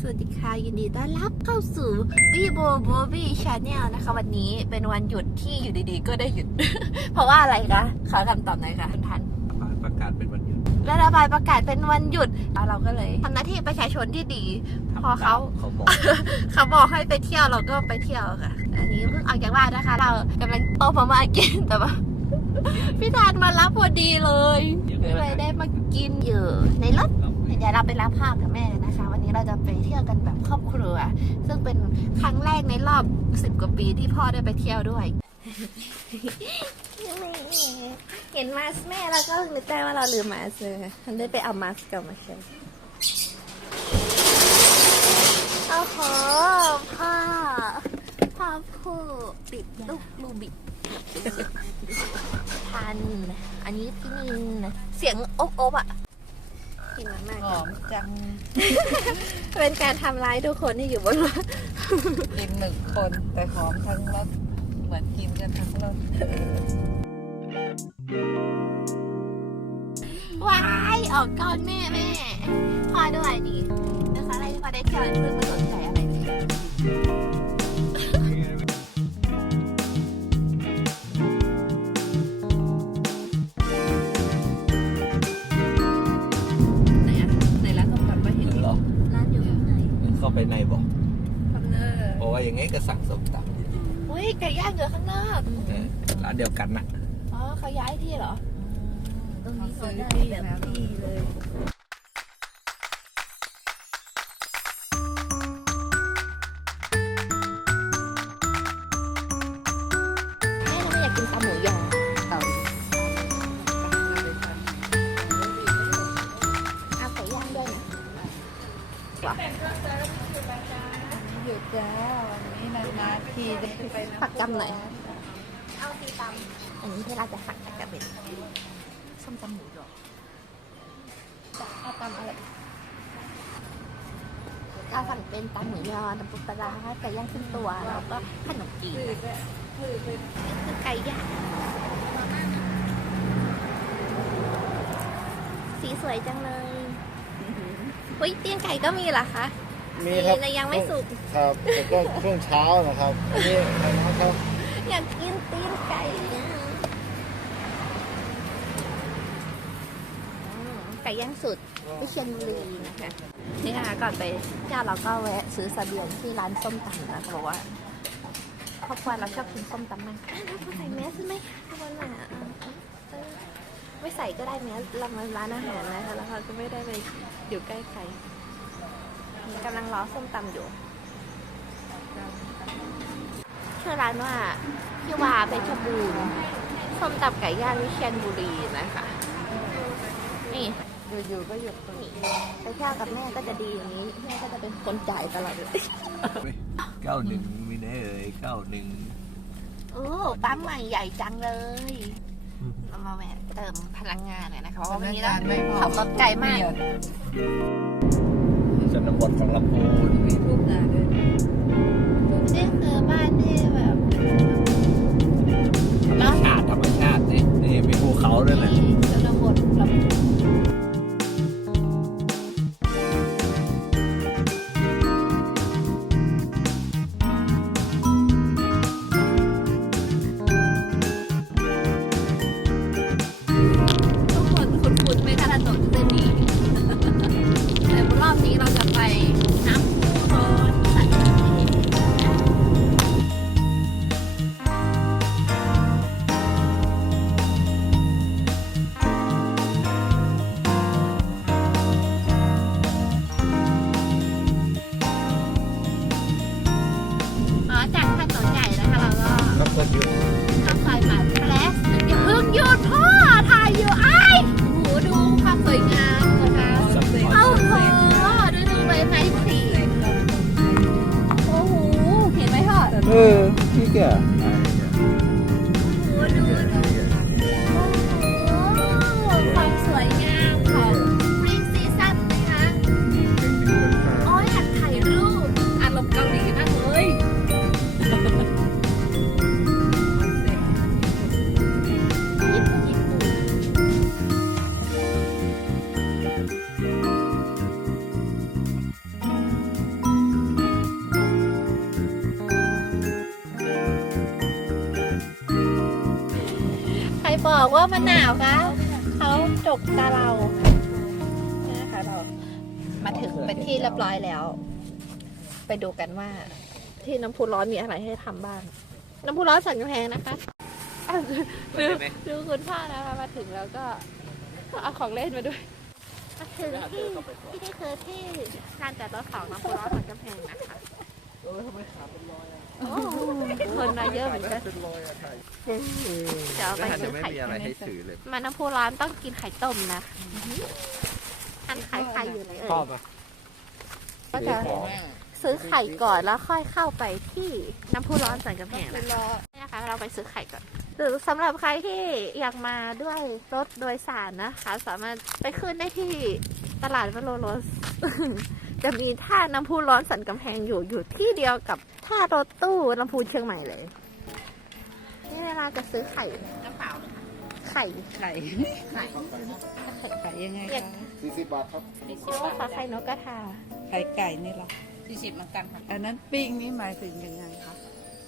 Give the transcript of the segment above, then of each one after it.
สวัสดีค่ะยินดีต้อนรับเข้าสู่วีโบโบบี้ชาแนลนะคะ วันนี้เป็นวันหยุดที่อยู่ดีๆ ก็ได้หยุด เพราะว่าอะไรคะขอคำตอบหน่อยค่ะคุณทันประกาศเป็นวันหยุดรัฐบาลประกาศเป็นวันหยุดอะเราก็เลยทำหน้าที่ประชาชนที่ดี พอเขาเขาบอกเขาบอกให้ไปเที่ยวเราก็ไปเที่ยวค่ะ อันนี้เพิ่งออกจากบ้านนะคะ เรากำลังต้มมาม่ากินแต่ว่าพี่ทานมารับพอดีเลยก็เลยได้มากินอยู่ในรถ เดี๋ยวเราไปรับภาพกับแม่นะคะ วันนี้เราจะไปเที่ยวกันแบบครอบครัว ซึ่งเป็นครั้งแรกในรอบสิบกว่าปีที่พ่อได้ไปเที่ยวด้วย เห็นมาสแม่แล้วก็นึกได้ว่าเราลืมมาสเลยฉันได้ไปเอามาสกลับมาใช้โอ้โหพ่อพ่อผู้ปิดลูกลูบิกทัน อันนี้พี่นิน เสียงโอ๊บโอ๊บอะ กินมามากหอมจังเป็นการทำร้ายทุกคนที่อยู่บนรถกินหนึ่งคนแต่หอมทั้งรสเหมือนกินกันทั้งรสว้ายออกก่อนแม่แม่พ่อด้วยนี่นะคะอะไรที่พ่อได้เที่ยวเพื่อนไม่สนใจาไปในบอกคอนเนอร์เพราะว่าอย่างงี้ก็สั่งส้มตอุ้ยไก่ย่างอยู่ข้างนอกำเออร้านเดียวกันนะ อ๋อเขาย้ายที่เหรอ ตรงนี้เขาซื้อได้ที่แบบแล้วที่เลยำหน่อยเอาตีตำอันนี้ที่เราจะสั่งจะเป็นส้มตำหมูยอเอาตำอะไรเราสั่งเป็นตำหมูยอน้ำปูปลาไก่ย่างขึ้นตัวแล้วก็ขนมจีนพืชด้วยพืชเป็นคือไก่ย่างสีสวยจังเลยเฮ้ยเตียงไก่ก็มีเหรอคะ มีครับแต่ยังไม่สุกครับแต่ก็ช่วงเช้านะครับอันนี้อะไรนะครับอยากกินตีนไก่อะอืมไก่ย่างสุดวิเชียรบุรีนะคะนี่นะคะก่อนไปเที่ยวเราก็แวะซื้อเสบียงที่ร้านส้มตำนะคะบอกว่าครอบครัวเราชอบกินส้มตำมากอะแล้วเขาใส่แมสใช่ไหมทุกคนอะอะเออไม่ใส่ก็ได้แมสเรามาร้านอาหารนะคะแล้วเราก็ไม่ได้ไปอยู่ใกล้ใคร กำลังรอส้มตำอยู่ชื่อร้านว่าพี่วาเพชรบูรณ์ส้มตำไก่ย่างวิเชียรบุรีนะคะ นี่อยู่ๆก็หยุดตรงนี่ไปเที่ยวกับแม่ก็จะดีอย่างนี้แม่ก็จะเป็นคนจ่ายตลอดเลยเก้าหนึ่งมีแน่เอ่ยเก้าหนึ่งโอ้ปั๊มใหม่ใหญ่จังเลยเรามาแวะเติมพลังงานหน่อยนะคะเพราะว่าวันนี้เราไม่พอขับรถไกลมาก ชนบ พี่ามันหนาวคะเขาจบตาเรานี่นะคะเรามาถึงเป็นที่เรียบร้อยแล้ว ไปดูกันว่า ที่น้ำพุร้อนมีอะไรให้ทำบ้าง น้ำพุร้อนสันกำแพงนะคะอ้าวดูดูคุณพ่อนะคะมาถึงแล้วก็เอาของเล่นมาด้วยมาถึงที่ที่นี่คือที่ลานจอดรถของน้ำพุร้อนสันกำแพงนะคะ เออทำไมขาเป็นรอยอะโอ้ คนมาเยอะเหมือนกันเป็นรอยอะใช่เดี๋ยวเอาไปน่าซื้จะอไม่ไข่มีอะไรให้ถือเลย มาน้ำพุร้อนต้องกินไข่ต้มนะอันไข่ไข่อยู่ไหนเอ่ชอยบอะก็จะซื้อไข่ก่อนแล้วค่อยเข้าไปที่น้ำพุร้อนสันกำแพงนะคะนี่นะคะเราไปซื้อไข่ก่อน หรือสำหรับใครที่อยากมาด้วยรถโดยสารนะคะ สามารถไปขึ้นได้ที่ตลาดวโรโรส จะมีท่าน้ำพุร้อนสันกำแพงอยู่อยู่ที่เดียวกับ ท่ารถตู้ลำพูนเชียงใหม่เลย นี่เวลาจะซื้อไข่น้ำเปล่าไข่ไข่ไข่ไข่ยังไงอยากคะสี่สิบบาทครับสี่สิโอ้บบาค่ะทไข่นกกระทาไข่ไก่นี่เหรอสี่สิบเหมือนกันค่ะอันนั้นปิ้งนี่หมายถึงยังไงคะ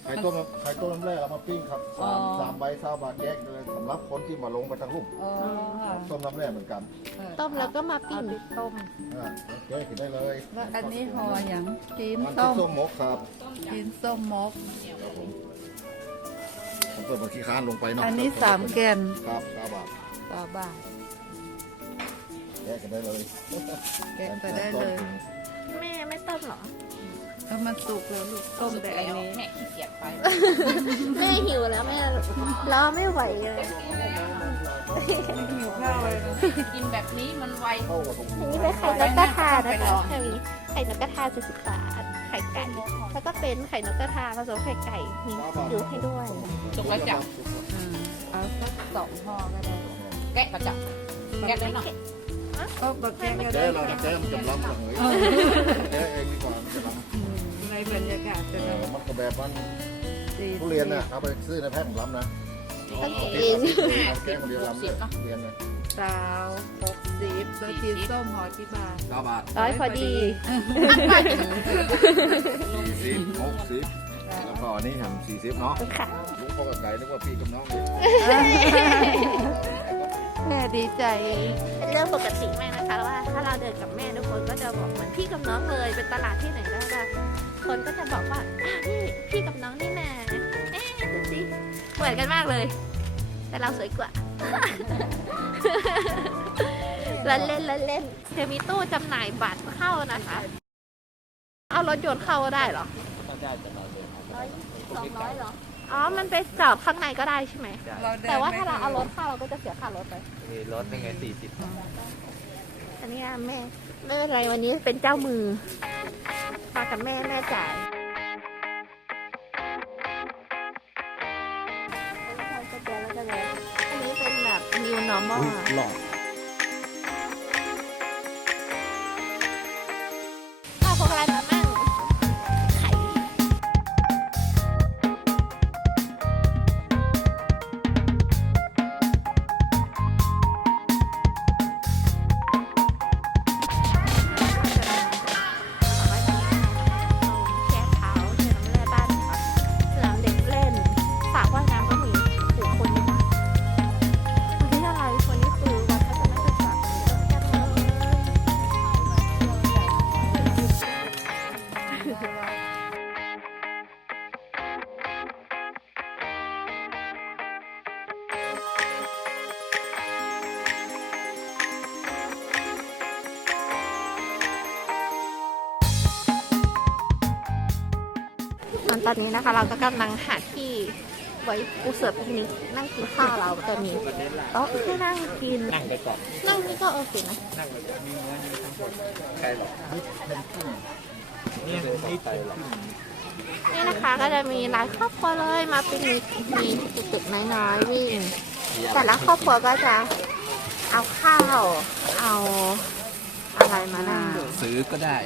ไข่ต้มไข่ต้มน้ำแร่เอามาปิ้งครับอ๋อสามสามใบสามบาทแยกเลยสำหรับคนที่มาลงไปทางลุ่มอ๋อต้มน้ำแร่เหมือนกันต้มแล้วก็มาเอาปิ้งไปต้มอ่าแยกกินได้เลยแล้วอันนี้ห่ออย่างจีนมันส้มส้มมกครับจีนส้มมกครับผมผมเปิดบัญชีค้านลงไปเนาะอันนี้สามแกนครับสามบาทต่อบาท แยกกันได้เลยแกะไปได้เลย แม่ไม่ต้มเหรอ แล้วมันสุกแล้วลูกต้มแต่อันนี้ แม่ขี้เกียจไปแม่หิวแล้วแม่รอไม่ไหวเลยหิวข้าวเลยนะกินแบบนี้มันไวเข้ากับผมอันนี้เป็นไข่นกกระทานะคะจะมีไข่นกกระทา40บาทไข่ไก่แล้วก็เป็นไข่นกกระทาผสมไข่ไก่มีดูให้ด้วยสุกแล้วจับอืมเอาสักสองห่อก็ได้แกะก็จับแกะแล้วเนาะก็บะแกะก็แก้ได้เราแก้มันจะล้ำละเหยแก้เองดีกว่ามันจะล้อืมใน บรรยากาศำจะเอแบบอมันก็แบบมันดีทุเรียนน่ะเอาไปซื้อในแพ็คล้ำนะต้องกินแก้คนเดียวล้ำเลยทุเรียนนะสาวหกสิบแล้วจีนส้มห่อที่บาทเก้าบาทร้อยพอดีสี่สิบหกสิบแล้วก็อันนี้ทำสี่สิบเนาะค่ะลุงพ่อกับไก่นึกว่าพี่กับน้องเลยแม่ดีใจเป็นเรื่องปกติมากนะคะว่า ถ้าเราเดินกับแม่ทุกคนก็จะบอกเหมือนพี่กับน้องเลยเป็นตลาดที่ไหนก็จะ คนก็จะบอกว่าอะนี่พี่กับน้องนี่แน่เอ๊ะดูสิเหมือนกันมากเลย แต่เราสวยกว่า ละเล่นละเล่นจะมีตู้จำหน่ายบัตรเข้านะคะ เอารถยนต์เข้าก็ได้เหรอร้อยสองร้อยเหรอ อ๋อ มันไปจอดข้างในก็ได้ใช่ไหมเดินแต่ว่าถ้าไม่เราเอารถึถเข้าเราก็จะเสียค่ารถไป มีรถยังไงสี่สิบอันนี้แม่ ไม่เป็นไรวันนี้เป็นเจ้ามือมากับแม่แม่จ่ายอันนี้เป็นแบบ new normal อะหล่อข้าวโพดไรมามั่งไข่ อนนี้นะคะ เราก็กำลังหาที่ไว้ปูเสือปิกนิกนั่งกินข้าวเราจะมีโต๊ะให้นั่งกิน นั่งไปก่อนนั่งนี่ก็โอเคนะ นั่งไปก่อนมีเนื้อมีทั้งหมดใครหรอกนี่นี่นี่ไตหรอกนี่นะคะก็จะมีหลายครอบครัวเลยมาปิกนิกมีตึกๆน้อยๆวิ่ง แต่ละครอบครัวก็จะเอาข้าว เอาอะไรมานั่งซื้อก็ได้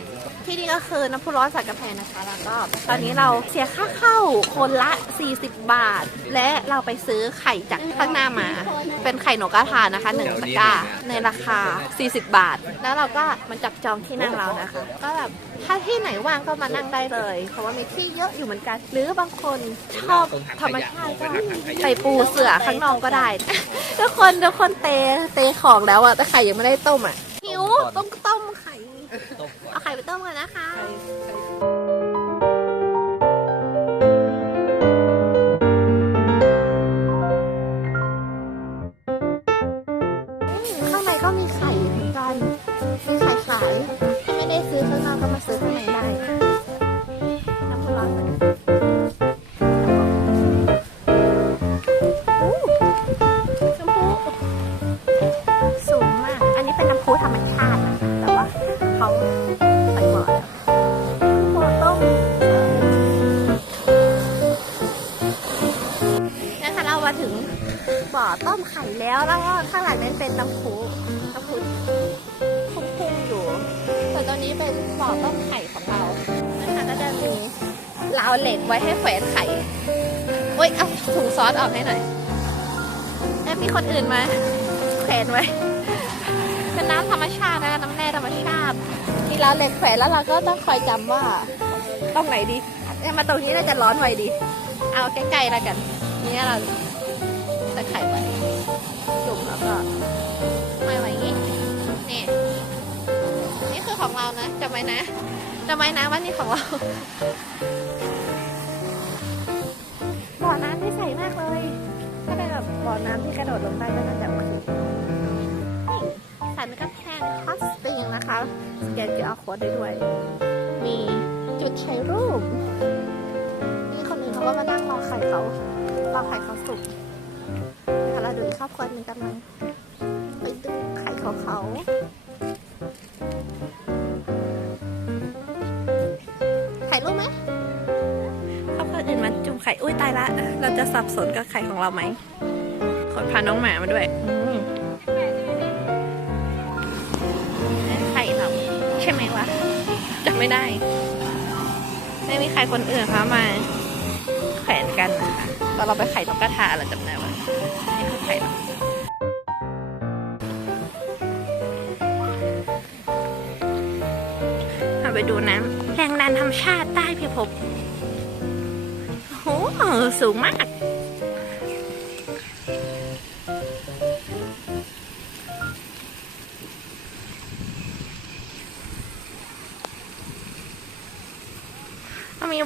ที่นี่ก็คือน้ำพุร้อนสันกำแพงนะคะ แล้วก็ตอนนี้เราเสียค่าเข้าคนละ 40 บาท และเราไปซื้อไข่จากข้างหน้ามา เป็นไข่นกกระทานะคะหนึ่งตะกร้าในราคา 40 บาท แล้วเราก็มันจับจองที่นั่งเรานะคะ ก็แบบถ้าที่ไหนว่างก็มานั่งได้เลย เพราะว่ามีที่เยอะอยู่เหมือนกัน หรือบางคนชอบธรรมชาติก็ใส่ปูเสือข้างนอกก็ได้ ทุกคนทุกคนเตเตของแล้วอะแต่ไข่ยังไม่ได้ต้มอะหิวต้องต้มไข่ต้มก่อน เอาไข่ไปต้มกันนะคะ วเหล็กไว้ให้แขวนไข่โอ๊ยเอาถุงซอสออกให้หน่อยแล้วมีคนอื่นมาแขวนไว้เป็นน้ำธรรมชาตินะน้ำแร่ธรรมชาติมีราวเหล็กแขวนแล้วเราก็ต้องคอยจำว่าตรงไหนดีเอ๊ะมาตรงนี้น่าจะร้อนไวดี เอาใกล้ๆแล้วกันเนี่ยเราตะไคร่ไว้จุ่มแล้วก็ไม่ไว้อย่างงี้นี่นี่คือของเรานะจำไว้นะจำไว้นะว่านี่ของเรา น้ำที่กระโดดลงได้ก็น่าจะมันนี่สันกำแพงคอสติงนะคะสแกนเจอร์โค้ดได้ด้วย มีจุดถ่ายรูป นี่คนอื่นเขาก็มานั่งรอไข่เขารอไข่เขาสุกค่ะเราดูอีกครอบครัวหนึ่งกำลังไปดูไข่ของเขาถ่ายรูปไหมครอบครัวอื่นมันจุ่มไข่ อุ้ยตายละ เราจะสับสนกับไข่ของเราไหม คนพาน้องหมามาด้วยอืมไข่เราใช่ไหมวะจำไม่ได้ ไม่มีใครคนอื่นเขามาแขวนกันนะคะตอนเราไปไข่นกกระทาเราจำได้ว่านี่คือไข่หรอเอาไปดูน้ำแรงดันธรรมชาติใต้พิภพโอ้โหสูงมาก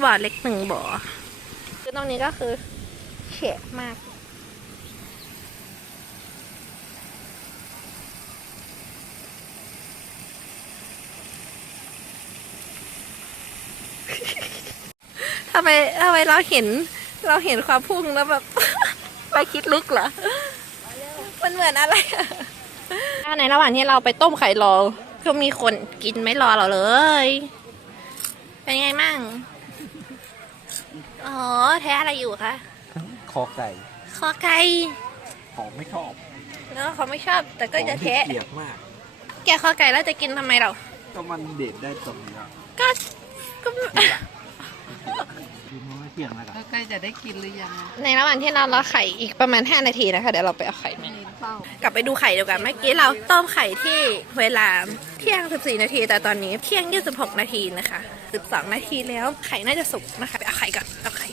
บ่อเล็กหนึ่งบ่อคือตรงนี้ก็คือเฉะมาก ทำไมทำไมเราเห็น เราเห็นความพุ่งแล้วแบบ ไปคิดลึกเหรอ มันเหมือนอะไรอะอะในระหว่างที่เราไปต้มไข่รอ ก็มีคนกินไม่รอเราเลย เป็นไงมั่ง อ๋อ แท้อะไรอยู่คะคอไก่คอไก่ของไม่ชอบเนอะเขาไม่ชอบ แต่ก็จะของแท้ที่เกลียดมาก แกะคอไก่แล้วจะกินทำไมเรา ก็มันเด็ดได้ตรงนี้ก็ก็ คือมันไม่เที่ยงแล้วกันแล้วใกล้จะได้กินหรือยังในระหว่างที่เรารอไข่อีกประมาณ 5 นาทีนะคะ เดี๋ยวเราไปเอาไข่มาเฝ้ากลับไปดูไข่เดียวกันเมื่อกี้เราต้มไข่ที่เวลาเที่ยง 14 นาที แต่ตอนนี้เที่ยง 26 นาทีนะคะ 12 นาทีแล้วไข่น่าจะสุกนะคะไปเอาไข่ก่อนเอาไข่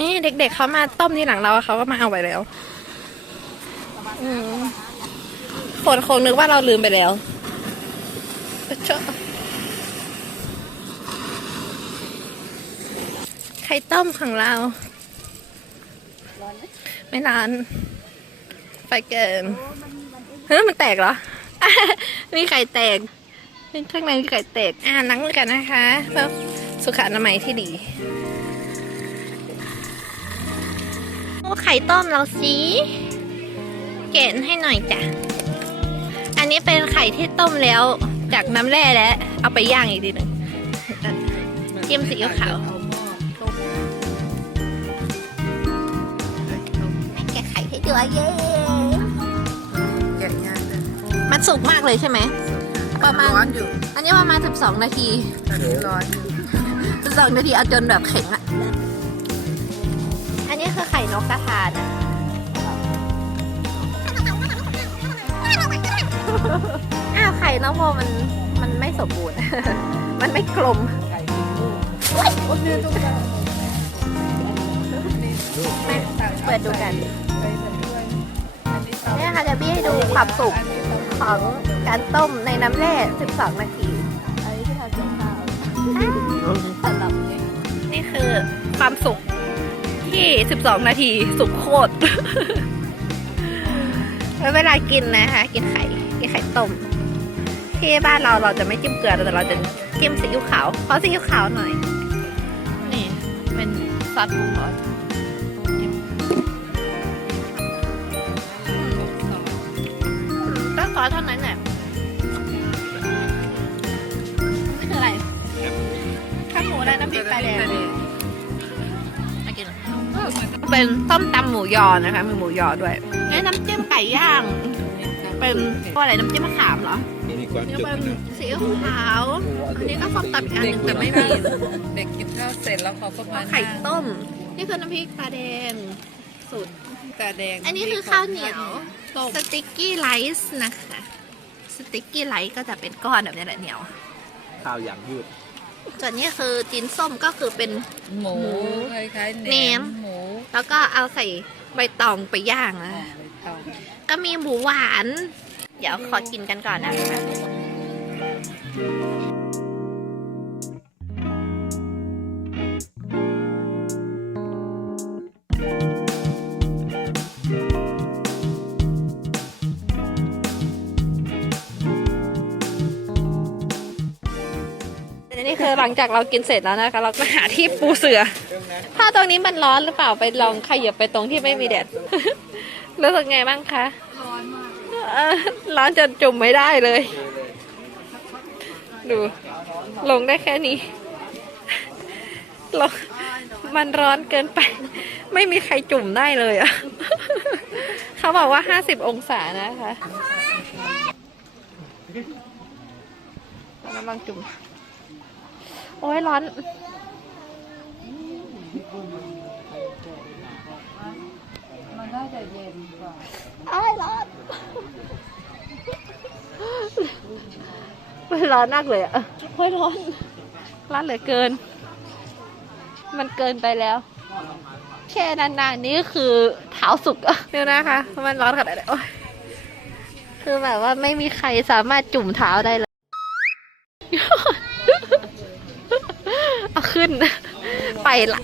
นี่เด็กๆเขามาต้มที่หลังเราเขาก็มาเอาไปแล้วอืมคนคงนึกว่าเราลืมไปแล้วเจ้า ข่ต้มของเราไม่ร้อนไฟเกินเฮ้ยมันแตกเหรอ มีไข่แตกข้างในมีไข่แตก อ่าล้างมือกันนะคะเพื่อสุขอนามัยที่ดีโอ้ไข่ต้มเราสิเกณฑ์ให้หน่อยจ้ะ อันนี้เป็นไข่ที่ต้มแล้วจากน้ำแร่แล้วเอาไปย่างอีกทีหนึ่งจิ้มซีอิ๊วขาว แกะไข่ให้ด้วยเย้แกะง่ายเลยมันสุกมากเลยใช่ไหม ประมาณ ร้อนอยู่อันนี้ประมาณ12 นาทีตอนนี้ร้อนอยู่12นาทีเอาจนแบบแข็งอะอันนี้คือไข่นกกระทานะอ้าวไข่นกโมมันมันไม่สมบูรณ์ มันไม่กลมไก่กินลูกโอ้ยตุ๊กาแม่สั่งเปิดดูกัน นนี้เตาเนี่ยค่ะจะบี้ให้ดูความสุกของการต้มในน้ำแร่ 12 นาทีอันนี้ที่ทำกับข้าวสำหรับนี่นี่คือความสุกที่ 12 นาทีสุกโคตรแล้วเวลากินนะคะ กินไข่กินไข่ต้ม ที่บ้านเราเราจะไม่จิ้มเกลือแต่เราจะจิ้มซีอิ๊วขาวเขอซีอิ๊วขาวหน่อย นี่เป็นซอสปรุงรส องซอสเท่านั้นแหละนี่คืออะไรข้าวหมูและน้ำพริกปลาแดงมากินเป็นต้มตำหมูยอนะคะมีหมูยอด้วยนี่น้ำจิ้มไก่ย่าง เป็นอะไรน้ำจิ้มมะขามเหรอมีความนี่จุกเป็นนะซีอิ๊วขาวอันนี้ก็ส้มตำอีกอันหนึ่งแต่ไม่มีเด็กกินข้าวเสร็จแล้วเขาก็มาไข่ต้ม นี่คือน้ำพริกปลาแดงสูตร ตาแดงอันนี้คือข้าวเหนียว ต้มสติ๊กกี้ไรซ์นะคะ สติ๊กกี้ไรซ์ก็จะเป็นก้อนแบบนี้แหละเหนียว ข้าวอย่างยืดส่วนนี้คือจีนส้มก็คือเป็นหมูหมูคล้ายๆแหนแหนมมหมูแล้วก็เอาใส่ใบตองไปย่างอ๋อนะใบตองก็มีหมูหวาน เดี๋ยวขอกินกันก่อนนะคะ หลังจากเรากินเสร็จแล้วนะคะ เรามาหาที่ปูเสือ ถ้าตรงนี้มันร้อนหรือเปล่าไปลองขยับไปตรงที่ไม่มีแดดรู้สึกไงบ้างคะร้อนมากร้อนจนจุ่มไม่ได้เลย ดู ลงได้แค่นี้ลงมันร้อนเกินไป ไม่มีใครจุ่มได้เลยอะเขาบอกว่าห้าสิบองศานะคะแล้วลองจุ่ม โอ้ยร้อน มันน่าจะเย็นกว่าอ้ายร้อนมันร้อนมากเลยอะโอ้ยร้อน ร้อนเหลือเกิน มันเกินไปแล้ว แค่นานๆนี้คือเท้าสุกอะเดี๋ยวนะคะ มันร้อนขนาดไหนโอ๊ยคือแบบว่าไม่มีใครสามารถจุ่มเท้าได้เลย เอา ขึ้น ไปละ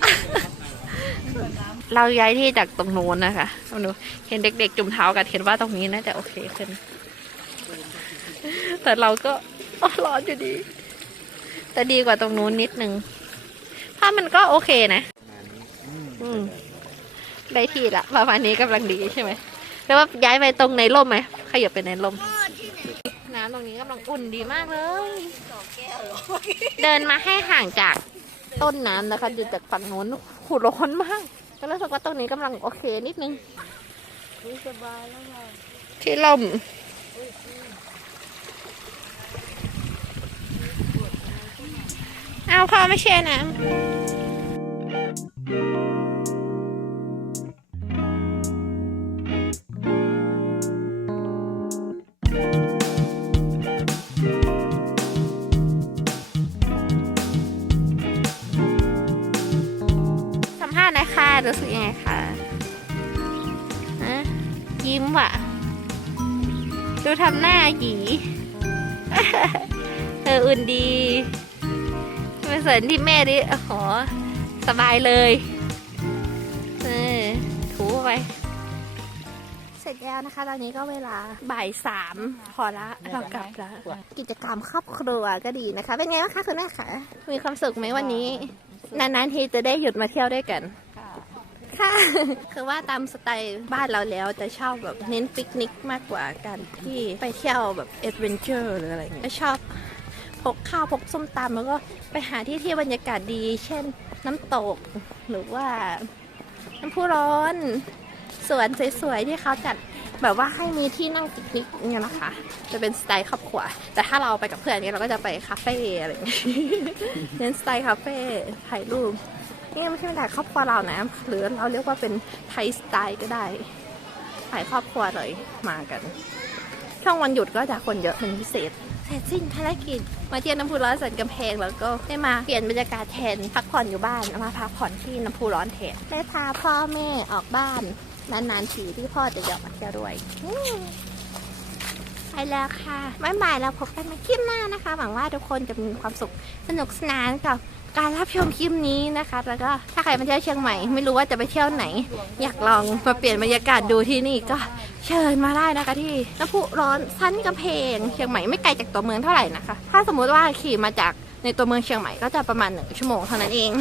เราย้ายที่จากตรงโน้นนะคะเอาดูเห็นเด็กๆ จุ่มเท้ากันเห็นว่าตรงนี้น่าจะโอเคขึ้น แต่เราก็ร้อนอยู่ดี แต่ดีกว่าตรงนู้นนิดนึงถ้ามันก็โอเคนะ อืมได้ที่ละประมาณนี้กำลังดีใช่ไหมแล้วว่าย้ายไปตรงในร่มไหมขยับไปในร่มน้ำตรงนี้กำลังอุ่นดีมากเลย เดินมาให้ห่างจาก ต้นน้ำนะคะอยู่จากฝั่งโน้นหูร้อนมาก ก็รู้สึกว่าตรงนี้กำลังโอเคนิดนึงที่ลมเอาพ่อไม่แช่น้ำ รู้สึกยังไงคะฮะยิ้มว่ะ ดูทำหน้าหยีเอออุ่นดีไม่สนที่แม่ดิโอ้โหสบายเลยเออถูไป เสร็จแล้วนะคะ ตอนนี้ก็เวลาบ่ายสามพอละเรากลับแล้วกิจกรรมครอบครัวก็ดีนะคะ เป็นไงบ้างคะคุณแม่คะมีความสุขไหมวันนี้ นานๆทีจะได้หยุดมาเที่ยวด้วยกัน ค่ะ คือว่าตามสไตล์บ้านเราแล้วจะชอบแบบเน้นปิกนิกมากกว่าการที่ไปเที่ยวแบบเอดเวนเจอร์หรืออะไรเงี้ยก็ชอบพกข้าวพกส้มตำแล้วก็ไปหาที่ที่บรรยากาศดี เช่นน้ำตก หรือว่าน้ำพุร้อน สวนสวยๆที่เขาจัดแบบว่าให้มีที่นั่งปิกนิกเนี่ยนะคะ จะเป็นสไตล์ครอบครัว แต่ถ้าเราไปกับเพื่อนเนี่ยเราก็จะไปคาเฟ่อะไรอย่างเงี้ยเน้นสไตล์คาเฟ่ถ่ายรูป นี่ไม่ใช่เป็นถ่ายครอบครัวเรานะ หรือเราเรียกว่าเป็นไทยสไตล์ก็ได้ ถ่ายครอบครัวเลยมากัน ช่วงวันหยุดก็จะคนเยอะเป็นพิเศษเสร็จสิ้นภารกิจ มาเที่ยวน้ำพุร้อนสันกำแพงแล้วก็ได้มาเปลี่ยนบรรยากาศแทนพักผ่อนอยู่บ้านมาพักผ่อนที่น้ำพุร้อนแทนได้พาพ่อแม่ออกบ้านนานๆทีที่พ่อจะเดี๋ยวมาเที่ยวด้วยไปแล้วค่ะบ๊ายบายแล้วพบกันมาคลิปหน้านะคะ หวังว่าทุกคนจะมีความสุขสนุกสนานกับ การรับชมคลิปนี้นะคะ แล้วก็ถ้าใครมาเที่ยวเชียงใหม่ ไม่รู้ว่าจะไปเที่ยวไหน อยากลองมาเปลี่ยนบรรยากาศดูที่นี่ก็เชิญมาได้นะคะที่น้ำพุร้อนสั้นกำแพงเชียงใหม่ไม่ไกลจากตัวเมืองเท่าไหร่นะคะ ถ้าสมมุติว่าขี่มาจากในตัวเมืองเชียงใหม่ก็จะประมาณหนึ่งชั่วโมงเท่านั้นเอง